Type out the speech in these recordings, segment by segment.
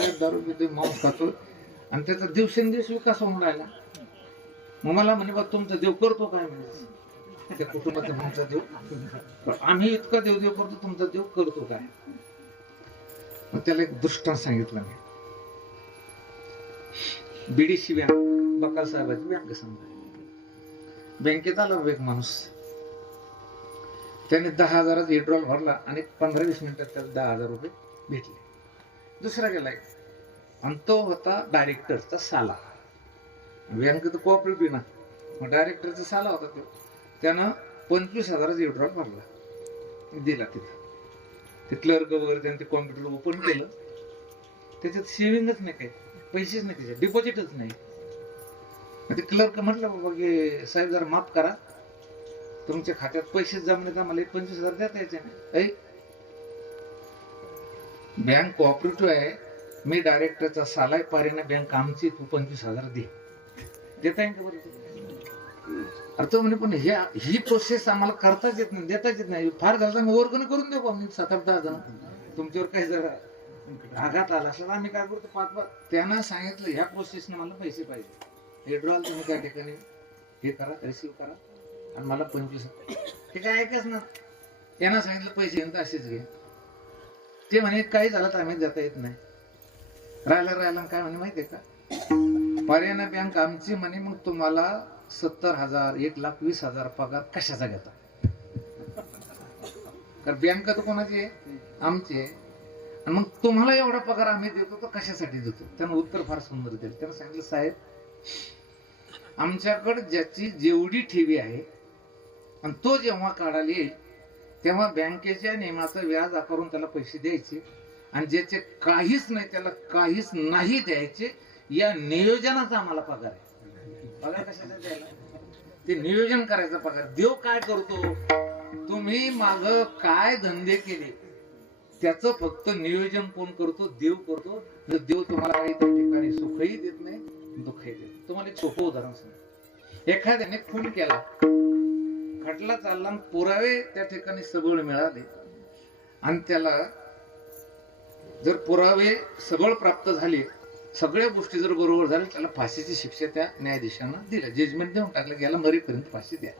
साहेब दारू पितोय, मांस खातोय आणि त्याचा दिवसेंदिवस विकास होऊन राहिला. मग मला म्हणे बा तुमचा देव करतो काय म्हणे त्या कुटुंबाचा तुमचा देव, आम्ही इतका देव करतो, तुमचा देव करतो काय. मग त्याला एक दृष्टांत सांगितलं मी. बीडीसी बँक, बकाल साहेबाची बँक समजा. बँकेत आला एक माणूस, त्याने 10,000 विड्रॉल भरला आणि 15-20 मिनिटात त्याला 10,000 रुपये भेटले. दुसरा गेला आणि तो होता डायरेक्टरचा साला. बँक तर कोऑपरेटिव्ह ना, मग डायरेक्टरचा साला होता तो. त्यानं 25,000 विड्रॉल भरला, दिला तिथं. ते क्लर्क वगैरे त्यांनी ते कॉम्प्युटर ओपन केलं, त्याच्यात सेव्हिंगच नाही, काही पैसेच नाही, त्याच्यात डिपॉझिटच नाही. ते क्लर्क म्हटलं बाबा की साहेब जरा माफ करा, तुमच्या खात्यात पैसेच जमले तर मला 25,000 देता यायचे नाही. बँक कोऑपरेटिव्ह आहे, मी डायरेक्टरचा सालाय, पारेना बँक आमची, तू 25,000 दे. देता येईल का बरं? अरे तो म्हणे पण ही प्रोसेस आम्हाला करताच येत नाही, देताच येत नाही. फार झालं मी वर्गणी करून देऊ का, मी 7-8-10 जण, तुमच्यावर काही जरा आघात आला असला आम्ही काय करतो 5-5. त्यांना सांगितलं ह्या प्रोसेसने मला पैसे पाहिजे, विड्रॉल तुम्ही त्या ठिकाणी हे करा, रिसिव्ह करा आणि मला 25,000. ते काय ऐकच ना. त्यांना सांगितलं पैसे घेऊन तर असेच घे. ते म्हणे काही झालं तर आम्ही देता येत नाही. राहिला काय म्हणे माहितीये का, पर्याय बँक आमची म्हणे, मग तुम्हाला 70,000 1,20,000 पगार कशाचा घेता. कारण बँक तर कोणाची आहे, आमची आहे. आणि मग तुम्हाला एवढा पगार आम्ही देतो तर कशासाठी देतो. त्यानं उत्तर फार सुंदर दिलं. त्यानं सांगितलं साहेब, आमच्याकडे ज्याची जेवढी ठेवी आहे आणि तो जेव्हा काढायला येईल तेव्हा बँकेच्या नियमाचं व्याज आकारून त्याला पैसे द्यायचे, आणि ज्याचे काहीच नाही त्याला काहीच नाही द्यायचे. या नियोजनाचा आम्हाला पगार आहे. पगार कशाचा द्यायला, ते नियोजन करायचा पगार. देव काय करतो, तुम्ही माग काय धंदे केले त्याचं फक्त नियोजन कोण करतो, देव करतो. देव तुम्हाला काही त्या ठिकाणी सुखही देत नाही, दुःखही देत. तुम्हाला एक सोपं उदाहरण सांग. एखाद्याने खून केला, खटला चालला, पुरावे त्या ठिकाणी सबळ मिळाले आणि त्याला जर पुरावे सबळ प्राप्त झाले, सगळ्या गोष्टी जर बरोबर झाल्या, त्याला फाशीची शिक्षा त्या न्यायाधीशांना दिल्या, जजमेंट देऊन टाकलं, याला मरेपर्यंत फाशी द्या.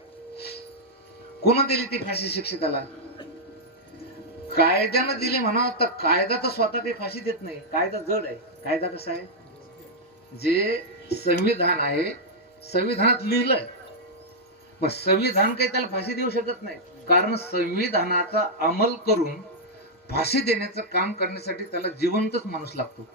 कोण दिली ती फाशी शिक्षा त्याला? कायद्यानं दिली म्हणा, तर कायदा तर स्वतः काही फाशी देत नाही. कायदा जड आहे. कायदा कसा आहे, जे संविधान आहे, संविधानात लिहिलंय, मग संविधान काही त्याला फाशी देऊ शकत नाही. कारण संविधानाचा अंमल करून फाशी देण्याचं काम करण्यासाठी त्याला जिवंतच माणूस लागतो.